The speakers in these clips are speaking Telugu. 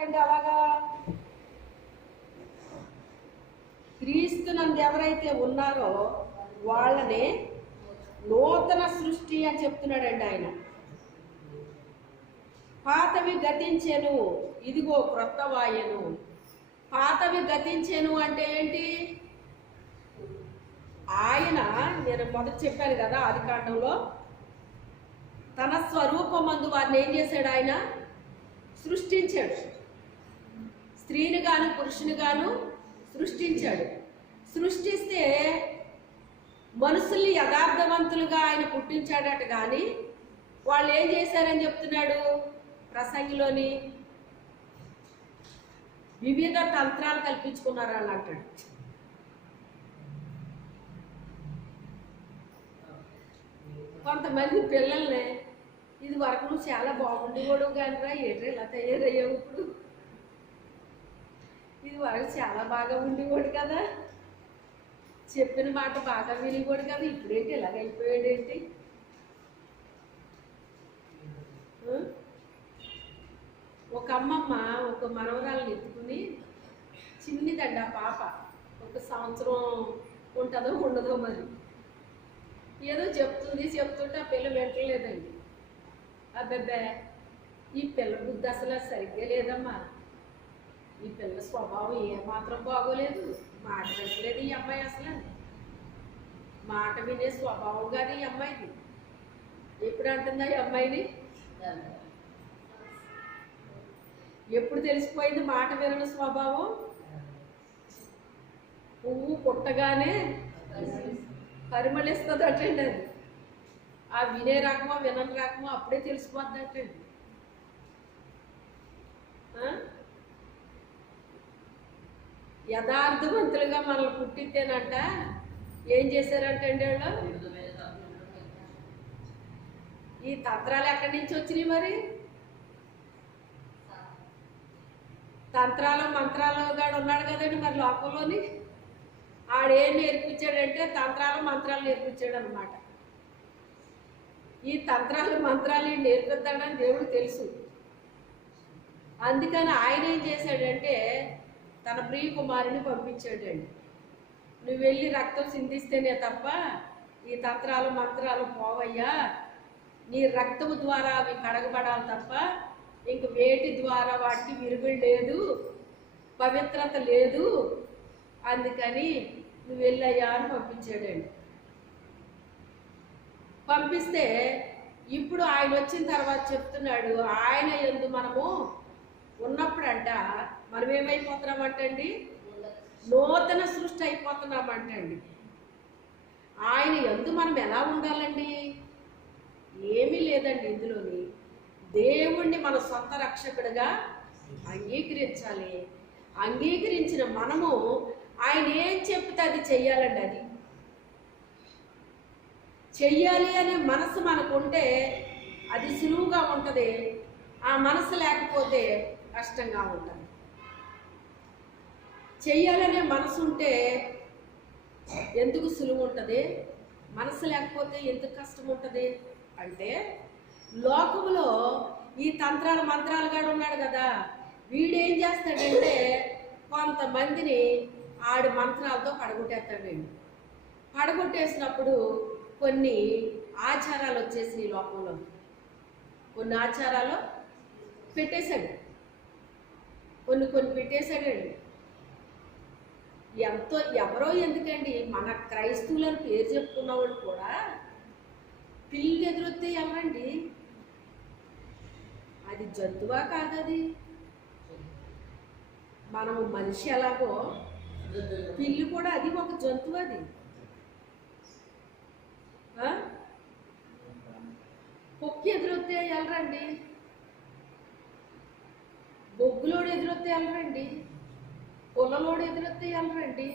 ఎలాగండి అలాగా క్రీస్తునందు ఎవరైతే ఉన్నారో వాళ్ళని నూతన సృష్టి అని చెప్తున్నాడండి ఆయన. పాతవి గతించెను ఇదిగో క్రొత్త వాయను. పాతవి గతించెను అంటే ఏంటి? ఆయన నేను మొదట చెప్పాను కదా ఆది కాండంలో తన స్వరూపం మందు వారిని ఏం చేశాడు ఆయన? సృష్టించాడు. స్త్రీని గాను పురుషుని గాను సృష్టించాడు. సృష్టిస్తే మనుషుల్ని యథార్థవంతులుగా ఆయన పుట్టించాడట కానీ వాళ్ళు ఏం చేశారని చెప్తున్నాడు ప్రసంగిలోని? వివిధ తంత్రాలు కల్పించుకున్నారు అని అంటాడు. కొంతమంది పిల్లల్ని ఇది వరకు నువ్వు చాలా బాగుండేవాడు కానిరా ఏట్రా ఇలా తయారయ్యావు ఇప్పుడు? ఇది వరకు చాలా బాగా ఉండేవాడు కదా. చెప్పిన మాట బాగా వినేవాడు కదా. ఇప్పుడేంటి ఇలాగ అయిపోయాడేంటి ఒక అమ్మమ్మ ఒక మనవరాలను ఎత్తుకుని చిన్నిదండి ఆ పాప ఒక సంవత్సరం ఉంటుందో ఉండదో మరి. ఏదో చెప్తుంది చెప్తుంటే ఆ పిల్ల వింటలేదండి అబ్బబ్బే ఈ పిల్ల బుద్ధి అసలు సరిగ్గా లేదమ్మా. ఈ పిల్ల స్వభావం ఏమాత్రం బాగోలేదు. మాట వినలేదు ఈ అమ్మాయి అసలు. మాట వినే స్వభావం కాదు ఈ అమ్మాయిది. ఎప్పుడు అంటుందా ఈ అమ్మాయిని ఎప్పుడు తెలిసిపోయింది మాట వినని స్వభావం? పువ్వు పుట్టగానే పరిమళిస్తుంది అటండి అది. ఆ వినే రకమో వినని రకమో అప్పుడే తెలిసిపోద్ది అటండి. యథార్థవంతులుగా మనల్ని పుట్టితేనంట. ఏం చేశారంటండి వాళ్ళు? ఈ తంత్రాలు ఎక్కడి నుంచి వచ్చినాయి మరి? తంత్రాలు మంత్రాలు గాడు ఉన్నాడు కదండి మరి లోకంలోని. ఆడేం నేర్పించాడంటే తంత్రాలు మంత్రాలు నేర్పించాడు అనమాట ఈ తంత్రాలు మంత్రాలు నేర్పిద్దాడని దేవుడు తెలుసు. అందుకని ఆయన ఏం చేశాడంటే తన ప్రియ కుమారుని పంపించాడండి. నువ్వు వెళ్ళి రక్తం సింధిస్తేనే తప్ప ఈ తంత్రాలు మంత్రాలు పోవయ్యా. నీ రక్తము ద్వారా అవి కడగబడాలి తప్ప ఇంక వేటి ద్వారా వాటికి విరుగుడు లేదు పవిత్రత లేదు. అందుకని నువ్వు వెళ్ళయ్యా అని పంపించాడండి. పంపిస్తే ఇప్పుడు ఆయన వచ్చిన తర్వాత చెప్తున్నాడు ఆయన ఎందు మనము ఉన్నప్పుడంట మనం ఏమైపోతున్నామంటండి నూతన సృష్టి అయిపోతున్నామంటండి. ఆయన ఎందు మనం ఎలా ఉండాలండి? ఏమీ లేదండి ఇందులోని. దేవుణ్ణి మన సొంత రక్షకుడిగా అంగీకరించాలి. అంగీకరించిన మనము ఆయన ఏం చెప్తే అది చెయ్యాలండి అది. చెయ్యాలి అనే మనసు మనకుంటే అది సులువుగా ఉంటుంది. ఆ మనసు లేకపోతే కష్టంగా ఉంటుంది. చెయ్యాలనే మనసు ఉంటే ఎందుకు సులువు ఉంటుంది మనసు లేకపోతే ఎందుకు కష్టం ఉంటుంది అంటే లోకములో ఈ తంత్రాలు మంత్రాలు కూడా ఉన్నాడు కదా వీడేం చేస్తాడంటే కొంతమందిని ఆడి మంత్రాలతో పడగొట్టేస్తాడండి పడగొట్టేసినప్పుడు కొన్ని ఆచారాలు వచ్చేసి ఈ లోకంలో. కొన్ని ఆచారాలు పెట్టేశాడు. కొన్ని కొన్ని పెట్టేశాడండి ఎంతో ఎవరో ఎందుకండి మన క్రైస్తవులను పేరు చెప్పుకున్న వాళ్ళు కూడా పిల్లలు ఎదురొస్తే ఎవరండి? అది జంతువా కాదది మనము మనిషి ఎలాగో పిల్లి కూడా అది ఒక జంతువు అది. ఆ? కుక్క ఎదురొస్తే వెళ్ళరండి బొగ్గులోడు ఎదురొస్తే వెళ్ళరండి పొలలోడు ఎదురొస్తే వెళ్ళరండి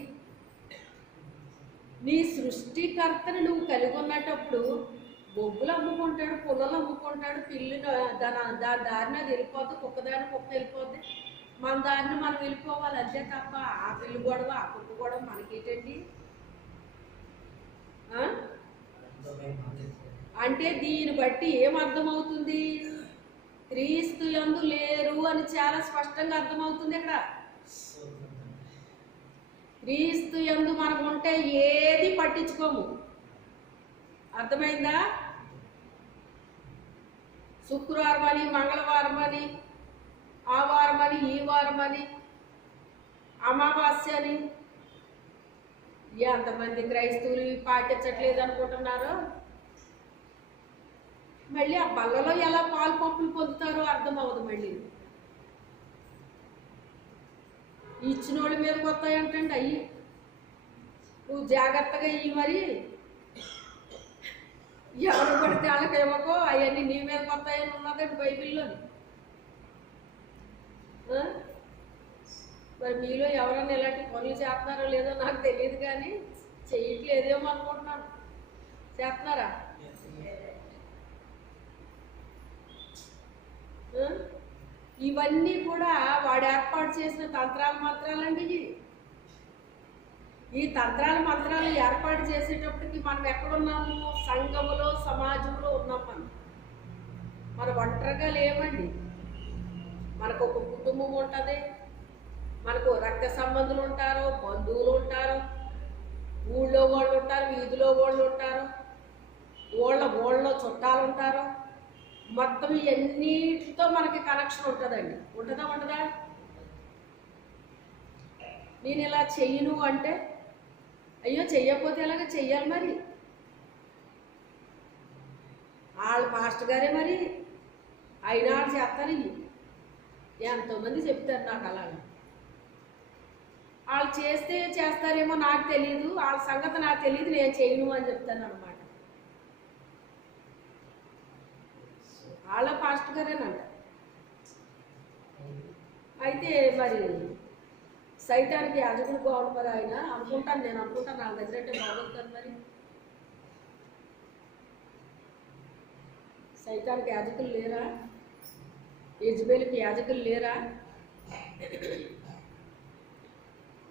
నీ సృష్టికర్తను నువ్వు కలిగి ఉన్నటప్పుడు బొగ్గులు అమ్ముకుంటాడు పుల్లలు అమ్ముకుంటాడు పిల్లి దాని దాని దారిని అది వెళ్ళిపోద్ది కుక్క దారిని కుక్క వెళ్ళిపోద్ది. మన దారిని మనం వెళ్ళిపోవాలి అంతే తప్ప ఆ పిల్లి గొడవ ఆ కుక్క గొడవ మనకేటండి? ఆ? అంటే దీన్ని బట్టి ఏం అర్థమవుతుంది? క్రీస్తు ఎందు లేరు అని చాలా స్పష్టంగా అర్థమవుతుంది ఇక్కడ. క్రీస్తు ఎందు మనం ఉంటే ఏది పట్టించుకోము. అర్థమైందా? శుక్రవారం అని మంగళవారం అని ఆ వారం అని ఈ వారం అని అమావాస్య అని. ఎంతమంది క్రైస్తవులు పాటించట్లేదు అనుకుంటున్నారు? మళ్ళీ ఆ బల్లలో ఎలా పాలు పప్పులు పొందుతారో అర్థం అవ్వదు మళ్ళీ. ఇచ్చిన వాళ్ళ మీదకి వస్తాయంటండి అయ్యి. నువ్వు జాగ్రత్తగా ఇయ్యి మరి. ఎవరు పడితే వాళ్ళకి ఇవ్వకో అవన్నీ నీ మీదకి వస్తాయని ఉన్నదండి బైబిల్లోని. ఆ? మరి మీలో ఎవరైనా ఇలాంటి పనులు చేస్తున్నారో లేదో నాకు తెలియదు కానీ చెయ్యట్లేదేమో అనుకుంటున్నాను. చేస్తున్నారా? ఇవన్నీ కూడా వాడు ఏర్పాటు చేసిన తంత్రాలు మంత్రాలండి ఇవి. ఈ తంత్రాల మంత్రాలు ఏర్పాటు చేసేటప్పటికి మనం ఎక్కడున్నాము? సంఘములో సమాజంలో ఉన్నాం మనం. మన ఒంటరిగా లేవండి మనకు ఒక కుటుంబం ఉంటుంది. మనకు రక్త సంబంధులు ఉంటారు బంధువులు ఉంటారు. ఊళ్ళో వాళ్ళు ఉంటారు వీధిలో వాళ్ళు ఉంటారు. ఊళ్ళ ఊళ్ళో చుట్టాలు ఉంటారు. మొత్తం ఇవన్నిటితో మనకి కనెక్షన్ ఉంటుందండి. ఉంటుందా ఉంటుందా నేను ఇలా చెయ్యను అంటే అయ్యో చెయ్యకపోతే ఎలాగ చెయ్యాలి మరి? వాళ్ళ మాస్టర్ గారే మరి అయినా వాళ్ళు చేస్తారు ఇవి ఎంతోమంది చెప్తారు నాకు అలాగా. వాళ్ళు చేస్తే చేస్తారేమో నాకు తెలియదు వాళ్ళ సంగతి నాకు తెలియదు నేను చేయను అని చెప్తాను అనమాట వాళ్ళ పాస్ట్ గారేనంట అయితే మరి సైతానికి యాజకుడు కావాలి మరి ఆయన? అనుకుంటాను నేను అనుకుంటాను నా దగ్గర అంటే బాగుంటుంది మరి. సైతానికి యాజకులు లేరా? యజ్బేలుకి యాజకులు లేరా?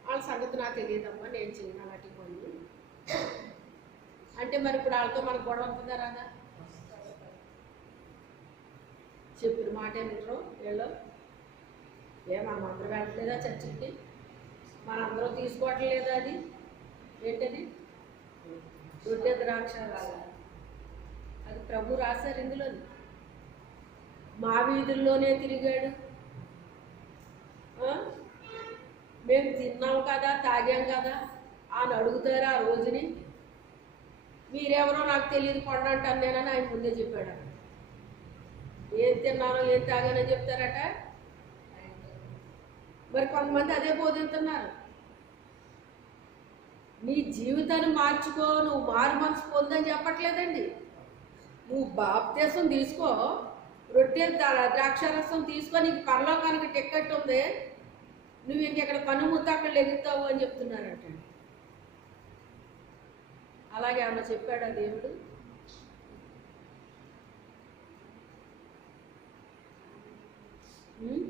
వాళ్ళ సంగతి నాకు తెలియదమ్మా నేను చేయను అలాంటి పనులు. అంటే మరి ఇప్పుడు వాళ్ళతో మనకు గొడవ ఉంటుందా రాదా? చెప్పిన మాట ఏమిట్రో వీళ్ళు ఏ మనం అందరూ వెళ్ళట్లేదా చర్చికి? మనందరూ తీసుకోవట్లేదా అది? ఏంటది? దొడ్డే ద్రాక్ష అది ప్రభు రాశారు ఇందులో. మా వీధుల్లోనే తిరిగాడు. మేము తిన్నాం కదా తాగాం కదా అని అడుగుతారు ఆ రోజుని. మీరెవరో నాకు తెలియదు కొండ అంటాను నేనని ఆయన ముందే చెప్పాడు. ఏం తిన్నారో ఏం తాగానో చెప్తారట? మరి కొంతమంది అదే బోధిస్తున్నారు. నీ జీవితాన్ని మార్చుకో నువ్వు మారు మనసు పొందని చెప్పట్లేదండి. నువ్వు బాప్తేసం తీసుకో రొట్టె ద్రాక్షారసం తీసుకో నీకు పరలోకానికి టిక్కెట్ ఉంది. నువ్వు ఇంకెక్కడ పన్ను ముద్ద అక్కడ ఎగుతావు అని చెప్తున్నారట. అలాగే ఆమె చెప్పాడా దేవుడు? Hmm?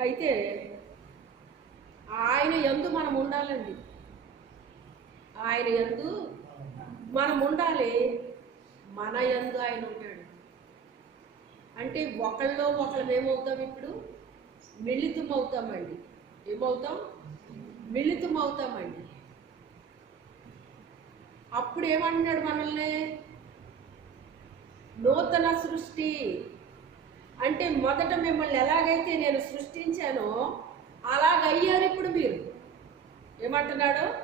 అయితే ఆయన ఎందు మనం ఉండాలండి. ఆయన ఎందు మనం ఉండాలి. మన ఎందు ఆయన ఉంటాడు. అంటే ఒకళ్ళలో ఒకళ్ళం ఏమవుతాం ఇప్పుడు? మిళితం అవుతామండి ఏమవుతాం? మిళితం అవుతామండి అప్పుడు ఏమంటున్నాడు మనల్ని? నూతన సృష్టి. అంటే మొదట మిమ్మల్ని ఎలాగైతే నేను సృష్టించానో అలాగయ్యారు ఇప్పుడు మీరు. ఏమంటున్నాడు?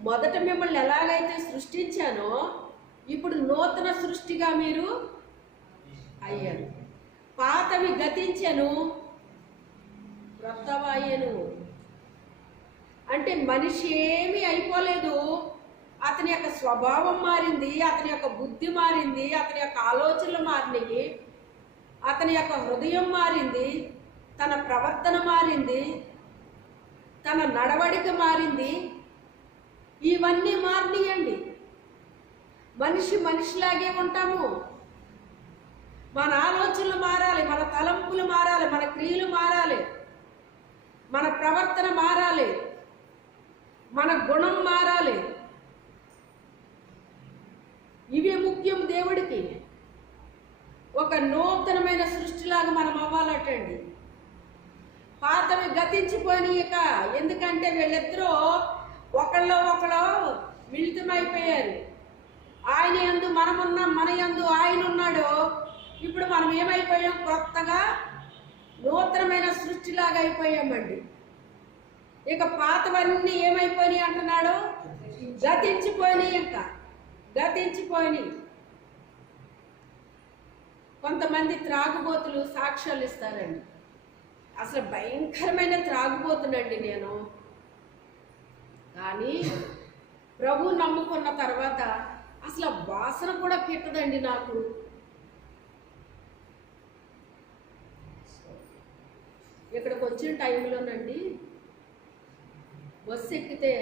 మొదట మిమ్మల్ని ఎలాగైతే సృష్టించానో ఇప్పుడు నూతన సృష్టిగా మీరు అయ్యారు. పాతవి గతించను క్రొత్తవాయను అంటే మనిషి ఏమీ అయిపోలేదు. అతని యొక్క స్వభావం మారింది అతని యొక్క బుద్ధి మారింది అతని యొక్క ఆలోచనలు మారినాయి అతని యొక్క హృదయం మారింది తన ప్రవర్తన మారింది తన నడవడిక మారింది. ఇవన్నీ మారినాయండి. మనిషి మనిషిలాగే ఉంటాము. మన ఆలోచనలు మారాలి మన తలంపులు మారాలి మన క్రియలు మారాలి మన ప్రవర్తన మారాలి మన గుణం మారాలి. ఇవే ముఖ్యం దేవుడికి. ఒక నూతనమైన సృష్టిలాగా మనం అవ్వాలటండి. పాతవి గతించిపోయినాక ఎందుకంటే వీళ్ళిద్దరూ ఒకళ్ళు ఒకళ్ళు మిళితమైపోయారు. ఆయన యందు మనమున్నాం మన యందు ఆయన ఉన్నాడు. ఇప్పుడు మనం ఏమైపోయాం? కొత్తగా నూతనమైన సృష్టిలాగా అయిపోయామండి. ఇక పాతవన్నీ ఏమైపోయినాయి అంటున్నాడు? గతించిపోయినాయి ఇంకా. గతించిపోయినాయి కొంతమంది త్రాగుబోతులు సాక్ష్యాలు ఇస్తారండి. అసలు భయంకరమైన త్రాగుబోతునండి నేను. కానీ ప్రభు నమ్ముకున్న తర్వాత అసలు వాసన కూడా పెట్టదండి నాకు. ఇక్కడికి వచ్చిన టైంలోనండి బస్సు ఎక్కితే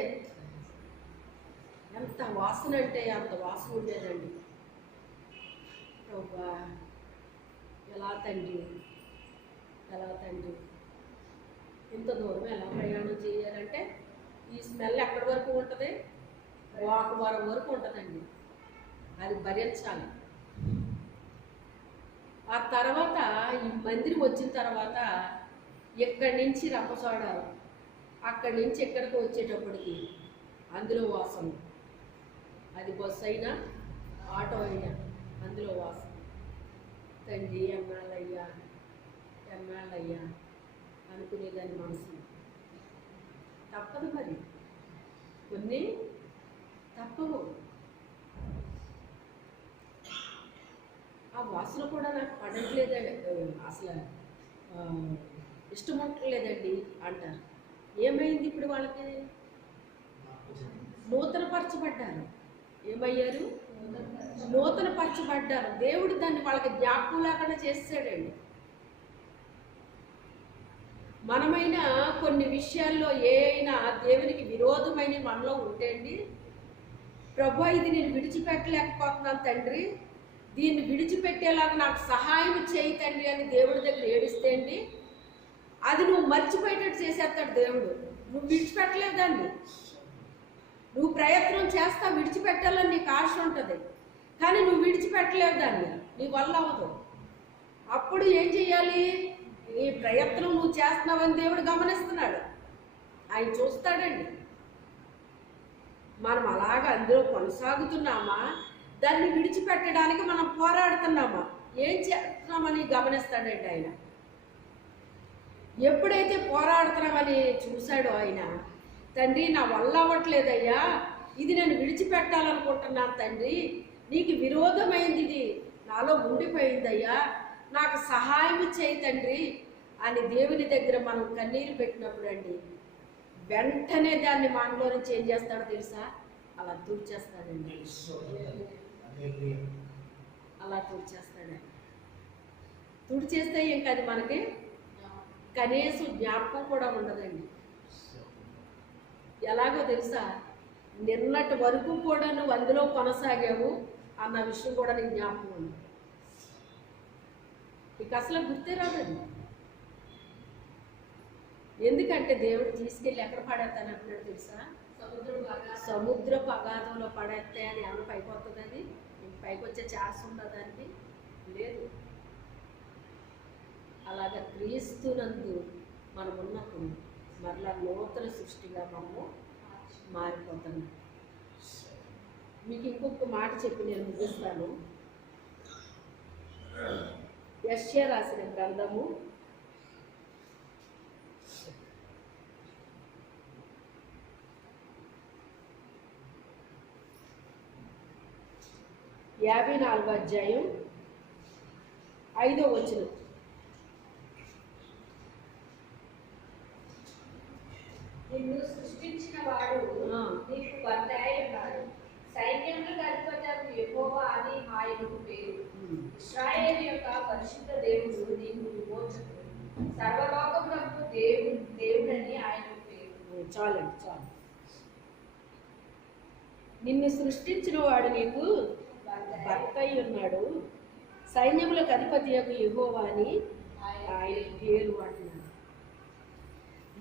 ఎంత వాసన అంటే అంత వాసన ఉండేదండి. ప్రభా ఎలా తండ్రి ఎలా తండ్రి. ఇంత దూరం ఎలా ప్రయాణం చేయాలంటే ఈ స్మెల్ ఎక్కడి వరకు ఉంటుంది? ఒక వారం వరకు ఉంటుందండి. అది భరించాలి. ఆ తర్వాత ఈ మందిరం వచ్చిన తర్వాత ఇక్కడి నుంచి రంపచోడారు అక్కడి నుంచి ఇక్కడికి వచ్చేటప్పటికి అందులో వాసన అది బస్సు అయినా ఆటో అయినా అందులో వాసన తండ్రి ఎన్నాళ్ళయ్యా ఎన్నాళ్ళయ్యా అనుకునేదాని మనసు. తప్పదు మరి. కొన్ని తప్పవు. ఆ వాసన కూడా నాకు పడట్లేదండి అసలు ఆ, ఇష్టం ఉండట్లేదండి అంటారు. ఏమైంది ఇప్పుడు వాళ్ళకి? నూతన పరచబడ్డారు ఏమయ్యారు? నూతన పరచబడ్డారు. దేవుడు దాన్ని వాళ్ళకి జ్ఞాపకం లేకుండా చేస్తాడండి. మనమైనా కొన్ని విషయాల్లో ఏ అయినా దేవునికి విరోధమైన మనలో ఉంటే అండి ప్రభు ఇది నేను విడిచిపెట్టలేకపోతున్నాను తండ్రి. దీన్ని విడిచిపెట్టేలాగా నాకు సహాయం చేయి తండ్రి అని దేవుడి దగ్గర ఏడిస్తే అండి అది నువ్వు మర్చిపోయేటట్టు చేసేస్తాడు దేవుడు. నువ్వు విడిచిపెట్టలేవు దాన్ని. నువ్వు ప్రయత్నం చేస్తా విడిచిపెట్టాలని నీకు ఆశ ఉంటుంది. కానీ నువ్వు విడిచిపెట్టలేవు దాన్ని. నీ వల్ల అవ్వదు. అప్పుడు ఏం చెయ్యాలి? నీ ప్రయత్నం నువ్వు చేస్తున్నావని దేవుడు గమనిస్తున్నాడు. ఆయన చూస్తాడండి. మనం అలాగ అందులో కొనసాగుతున్నామా? దాన్ని విడిచిపెట్టడానికి మనం పోరాడుతున్నామా? ఏం చేస్తున్నామని గమనిస్తాడండి ఆయన. ఎప్పుడైతే పోరాడుతున్నామని చూశాడో ఆయన తండ్రి నా వల్ల అవ్వట్లేదయ్యా. ఇది నేను విడిచిపెట్టాలనుకుంటున్నాను తండ్రి. నీకు విరోధమైంది ఇది నాలో ఉండిపోయిందయ్యా. నాకు సహాయం చేయి తండ్రి అని దేవుని దగ్గర మనం కన్నీరు పెట్టినప్పుడు అండి వెంటనే దాన్ని మనలో నుంచి ఏం చేస్తాడో తెలుసా? అలా దూర్చేస్తాడండి అలా తుడిచేస్తాడండి. తుడిచేస్తే ఇంకా అది మనకి? కనీసం జ్ఞాపకం కూడా ఉండదండి. ఎలాగో తెలుసా? నిన్నటి వరకు కూడా నువ్వు అందులో కొనసాగావు అన్న విషయం కూడా నీకు జ్ఞాపకం ఉంది. నీకు అసలు గుర్తే రాదండి ఎందుకంటే దేవుడు తీసుకెళ్ళి ఎక్కడ పడేస్తాను అంటున్నాడు తెలుసా? సముద్ర అగాధంలో పడేస్తే అని ఏమైనా పైకి వస్తుంది అది పైకి వచ్చే ఛాన్స్ ఉందా లేదు. అలాగ క్రీస్తునందు మనం ఉన్నప్పుడు మరలా నూతన సృష్టిగా మనము మారిపోతున్నాం మీకు ఇంకొక మాట చెప్పి నేను ముగిస్తాను. యశ్య రాసిన గ్రంథము యాభై నాలుగో అధ్యాయం ఐదో వచనం. నిన్ను సృష్టించిన వాడు. నీకు బంధాయి ఉన్నాడు. సైన్యములకు అధిపతి యెహోవా అని ఆయనకు పేరు. ఇస్రాయేల్ యొక్క పరిశుద్ధ దేవుడు నీకు విమోచకుడు. సర్వలోకములకు దేవుడు దేవుడని ఆయనకు పేరు. చాలండి చాలు. నిన్ను సృష్టించిన వాడు నీకు భర్త అయి ఉన్నాడు. సైన్యములకు అధిపతి యొక్క యెహోవా అని ఆయన పేరు. అంటున్నాడు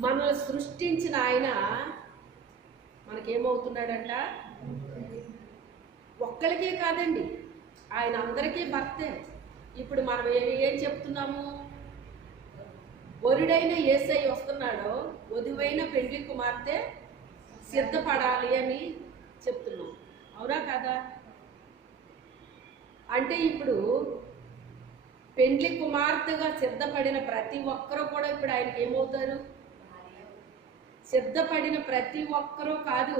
మనల్ని సృష్టించిన ఆయన మనకేమవుతున్నాడంట? ఒక్కరికే కాదండి. ఆయన అందరికీ భర్తే. ఇప్పుడు మనం ఏం చెప్తున్నాము? వరుడైన ఏసై వస్తున్నాడో. వధువైన పెండ్లి కుమార్తె సిద్ధపడాలి అని చెప్తున్నాం. అవునా కదా? అంటే ఇప్పుడు పెండ్లి కుమార్తెగా సిద్ధపడిన ప్రతి ఒక్కరూ కూడా ఇప్పుడు ఆయనకి ఏమవుతారు సిద్ధపడిన ప్రతి ఒక్కరూ కాదు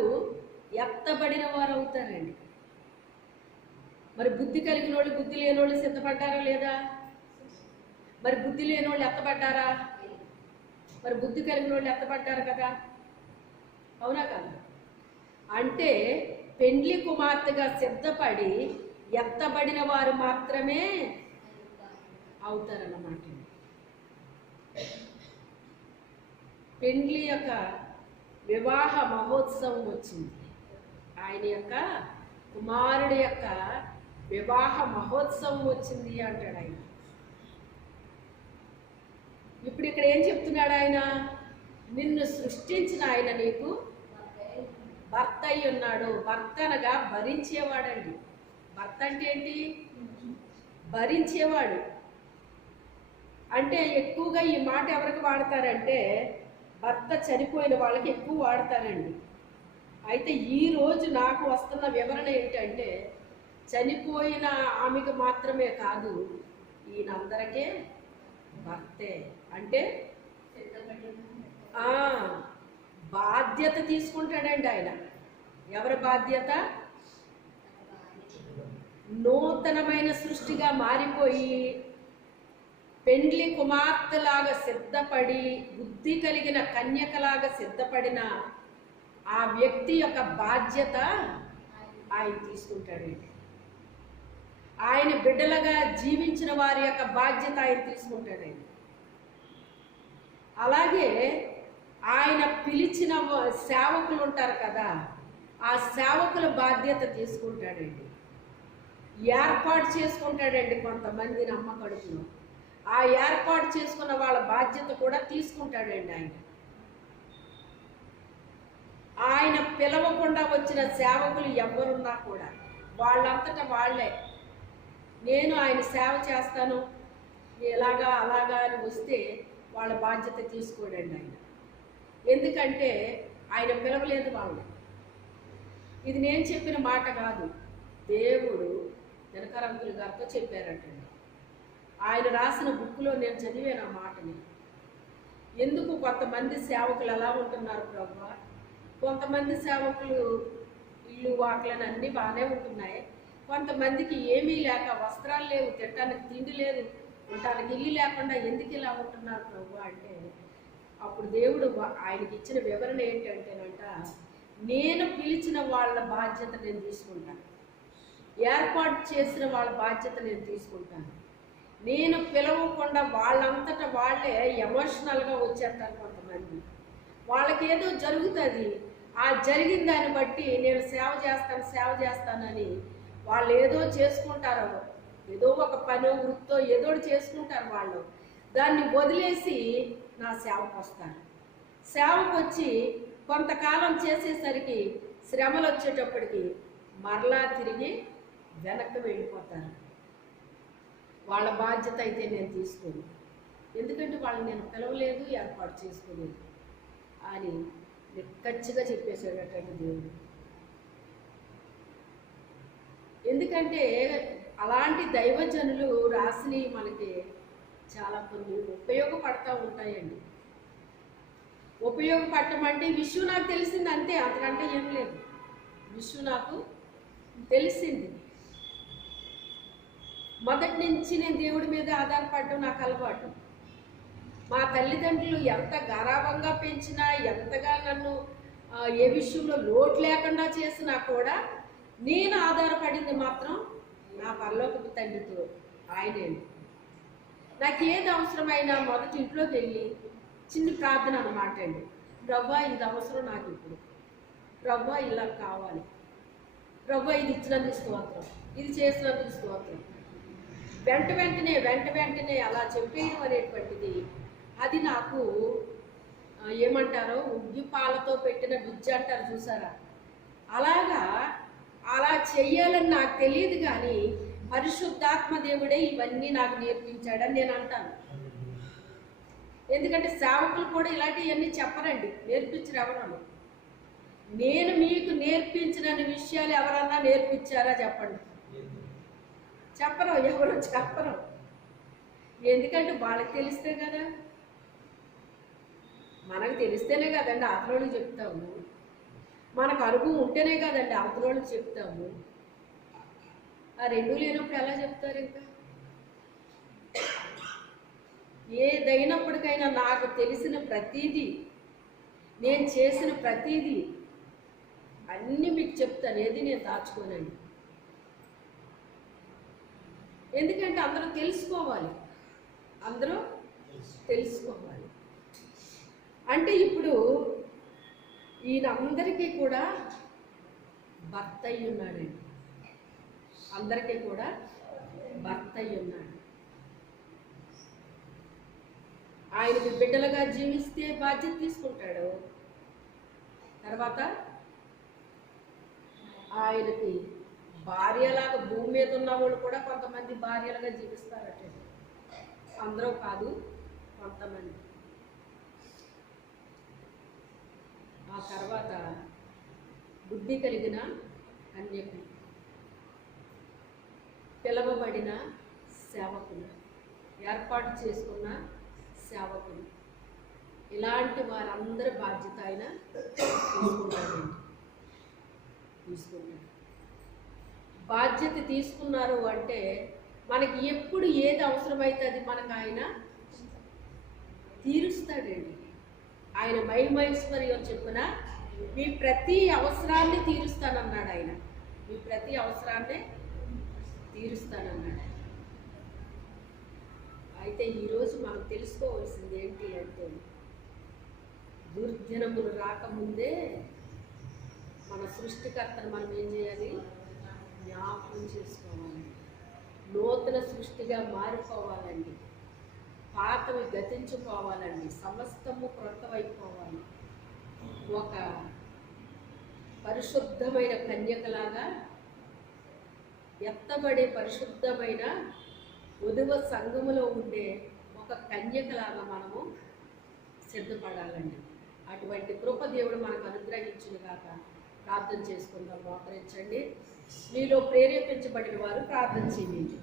ఎత్తబడిన వారు అవుతారండి. మరి బుద్ధి కలిగిన వాళ్ళు బుద్ధి లేని వాళ్ళు సిద్ధపడ్డారా లేదా? మరి బుద్ధి లేని వాళ్ళు ఎత్తబడ్డారా? మరి బుద్ధి కలిగిన వాళ్ళు ఎత్తబడ్డారు కదా? అవునా కదా? అంటే పెండ్లి కుమార్తెగా సిద్ధపడి ఎత్తబడిన వారు మాత్రమే అవుతారన్నమాట పెండ్లి యొక్క వివాహ మహోత్సవం వచ్చింది. ఆయన యొక్క కుమారుడి యొక్క వివాహ మహోత్సవం వచ్చింది అంటాడు ఆయన. ఇప్పుడు ఇక్కడ ఏం చెప్తున్నాడు ఆయన? నిన్ను సృష్టించిన ఆయన నీకు భర్త అయి ఉన్నాడు. భర్త అనగా భరించేవాడండి. భర్త అంటే ఏంటి? భరించేవాడు. అంటే ఎక్కువగా ఈ మాట ఎవరికి వాడతారంటే భర్త చనిపోయిన వాళ్ళకి ఎక్కువ వాడతారండి. అయితే ఈరోజు నాకు వస్తున్న వివరణ ఏంటంటే చనిపోయిన ఆమెకు మాత్రమే కాదు ఈయనందరికే భర్తే. అంటే బాధ్యత తీసుకుంటాడండి ఆయన. ఎవరి బాధ్యత? నూతనమైన సృష్టిగా మారిపోయి పెండ్లి కుమార్తెలాగా సిద్ధపడి బుద్ధి కలిగిన కన్యకలాగా సిద్ధపడిన ఆ వ్యక్తి యొక్క బాధ్యత ఆయన తీసుకుంటాడండి ఆయన బిడ్డలుగా జీవించిన వారి యొక్క బాధ్యత ఆయన తీసుకుంటాడండి అలాగే ఆయన పిలిచిన సేవకులు ఉంటారు కదా ఆ సేవకుల బాధ్యత తీసుకుంటాడండి. ఏర్పాటు చేసుకుంటాడండి కొంతమంది నమ్మ ఆ ఏర్పాటు చేసుకున్న వాళ్ళ బాధ్యత కూడా తీసుకుంటాడండి ఆయన. ఆయన పిలవకుండా వచ్చిన సేవకులు ఎవరున్నా కూడా వాళ్ళంతటా వాళ్ళే. నేను ఆయన సేవ చేస్తాను ఎలాగా అలాగా అని వస్తే వాళ్ళ బాధ్యత తీసుకోడండి ఆయన. ఎందుకంటే ఆయన పిలవలేదు వాళ్ళు ఇది నేను చెప్పిన మాట కాదు. దేవుడు దినకరంతులు గారితో చెప్పారంటండి. ఆయన రాసిన బుక్లో నేను చదివాను ఆ మాటని. ఎందుకు కొంతమంది సేవకులు ఎలా ఉంటున్నారు ప్రభు? కొంతమంది సేవకులు ఇల్లు వాకిలని అన్నీ బాగానే ఉంటున్నాయి. కొంతమందికి ఏమీ లేక వస్త్రాలు లేవు తినడానికి తిండి లేదు ఉండటానికి ఇల్లు లేకుండా ఎందుకు ఇలా ఉంటున్నారు ప్రభు అంటే అప్పుడు దేవుడు ఆయనకి ఇచ్చిన వివరణ ఏంటంటేనంట నేను పిలిచిన వాళ్ళ బాధ్యత నేను తీసుకుంటాను. ఏర్పాటు చేసిన వాళ్ళ బాధ్యత నేను తీసుకుంటాను. నేను పిలవకుండా వాళ్ళంతటా వాళ్ళే ఎమోషనల్గా వచ్చేస్తారు కొంతమంది. వాళ్ళకి ఏదో జరుగుతుంది. ఆ జరిగిన దాన్ని బట్టి నేను సేవ చేస్తాను సేవ చేస్తానని వాళ్ళు ఏదో చేసుకుంటారో ఏదో ఒక పని వృత్తో ఏదో చేసుకుంటారు వాళ్ళు. దాన్ని వదిలేసి నా సేవకు వస్తారు. సేవకు వచ్చి కొంతకాలం చేసేసరికి శ్రమలు వచ్చేటప్పటికి మరలా తిరిగి వెనక్కి వెళ్ళిపోతారు. వాళ్ళ బాధ్యత అయితే నేను తీసుకోను. ఎందుకంటే వాళ్ళని నేను పిలవలేదు ఏర్పాటు చేసుకోలేదు అని నిక్కచ్చిగా చెప్పేసేటటువంటి దేవుడు. ఎందుకంటే అలాంటి దైవజనులు రాసిని మనకి చాలా కొన్ని ఉపయోగపడతా ఉంటాయండి. ఉపయోగపడటం విషయం నాకు తెలిసింది అంతే అంతకంటే ఏం లేదు. విషయం నాకు తెలిసింది. మొదటి నుంచి నేను దేవుడి మీద ఆధారపడడం నాకు అలవాటు. మా తల్లిదండ్రులు ఎంత గారాభంగా పెంచినా ఎంతగా నన్ను ఏ విషయంలో లోటు లేకుండా చేసినా కూడా నేను ఆధారపడింది మాత్రం నా పరలోకపు తండ్రితో ఆయనే. నాకు ఏది అవసరమైనా మొదటి ఇంట్లోకి వెళ్ళి చిన్న ప్రార్థన అన్నమాట అండి. ప్రభా ఇది అవసరం నాకు ఇప్పుడు. ప్రభా ఇలా కావాలి. ప్రభా ఇది ఇచ్చినందుకు స్తోత్రం. ఇది చేసినందుకు స్తోత్రం. వెంట వెంటనే వెంట వెంటనే అలా చెప్పేయడం అనేటువంటిది. అది నాకు ఏమంటారో ఉగ్గి పాలతో పెట్టిన విద్య అంటారు చూసారా? అలాగా అలా చెయ్యాలని నాకు తెలియదు కానీ పరిశుద్ధాత్మ దేవుడే ఇవన్నీ నాకు నేర్పించాడని నేను అంటాను. ఎందుకంటే సేవకులు కూడా ఇలాంటివన్నీ చెప్పరండి నేర్పించరు ఎవరన్నా. నేను మీకు నేర్పించిన విషయాలు ఎవరన్నా నేర్పించారా చెప్పండి. చెప్పరు ఎవరు చెప్పరు. ఎందుకంటే వాళ్ళకి తెలిస్తే కదా. మనకు తెలిస్తేనే కదండి అవతలోళ్ళకి చెప్తాము. మనకు అనుభవం ఉంటేనే కదండి అవతలోళ్ళకి చెప్తాము. ఆ రెండు లేనప్పుడు ఎలా చెప్తారు ఇంకా? ఏదైనప్పటికైనా నాకు తెలిసిన ప్రతీదీ నేను చేసిన ప్రతీది అన్నీ మీకు చెప్తాను. ఏది నేను దాచుకోనండి. ఎందుకంటే అందరూ తెలుసుకోవాలి. అందరూ తెలుసుకోవాలి. అంటే ఇప్పుడు ఈయన అందరికీ కూడా భర్త అయి ఉన్నాడండి అందరికీ కూడా భర్త అయి ఉన్నాడు ఆయనకి బిడ్డలుగా జీవిస్తే బాధ్యత తీసుకుంటాడు. తర్వాత ఆయనకి భార్యలాగా భూమి మీద ఉన్న వాళ్ళు కూడా కొంతమంది భార్యలుగా జీవిస్తారట. అందరూ కాదు కొంతమంది. ఆ తర్వాత బుద్ధి కలిగిన కన్యకులు పిలవబడిన సేవకులు ఏర్పాటు చేసుకున్న సేవకులు ఇలాంటి వారందరి బాధ్యత ఆయన తీసుకుంటాడండి తీసుకున్నాడు బాధ్యత తీసుకున్నారు అంటే మనకి ఎప్పుడు ఏది అవసరమైతే అది మనకు ఆయన తీరుస్తాడండి. ఆయన మహిమైశ్వర్యం చెప్పున మీ ప్రతి అవసరాన్ని తీరుస్తానన్నాడు ఆయన. మీ ప్రతి అవసరాన్ని తీరుస్తానన్నాడు. అయితే ఈరోజు మనం తెలుసుకోవాల్సింది ఏంటి అంటే దుర్దినములు రాకముందే మన సృష్టికర్తను మనం ఏం చేయాలి? జ్ఞాపకం చేసుకోవాలి. నూతన సృష్టిగా మారిపోవాలండి. పాతవి గతించుకోవాలండి సమస్తము క్రొత్తవైపోవాలి. ఒక పరిశుద్ధమైన కన్యకలాగా ఎత్తబడే పరిశుద్ధమైన ఉదువ సంఘములో ఉండే ఒక కన్యకలాగా మనము సిద్ధపడాలండి. అటువంటి కృప దేవుడు మనకు అనుగ్రహించిన కాక ప్రార్థన చేసుకుందాం. మోకరించండి. మీలో ప్రేరేపించబడిన వారు ప్రార్థన చేయండి.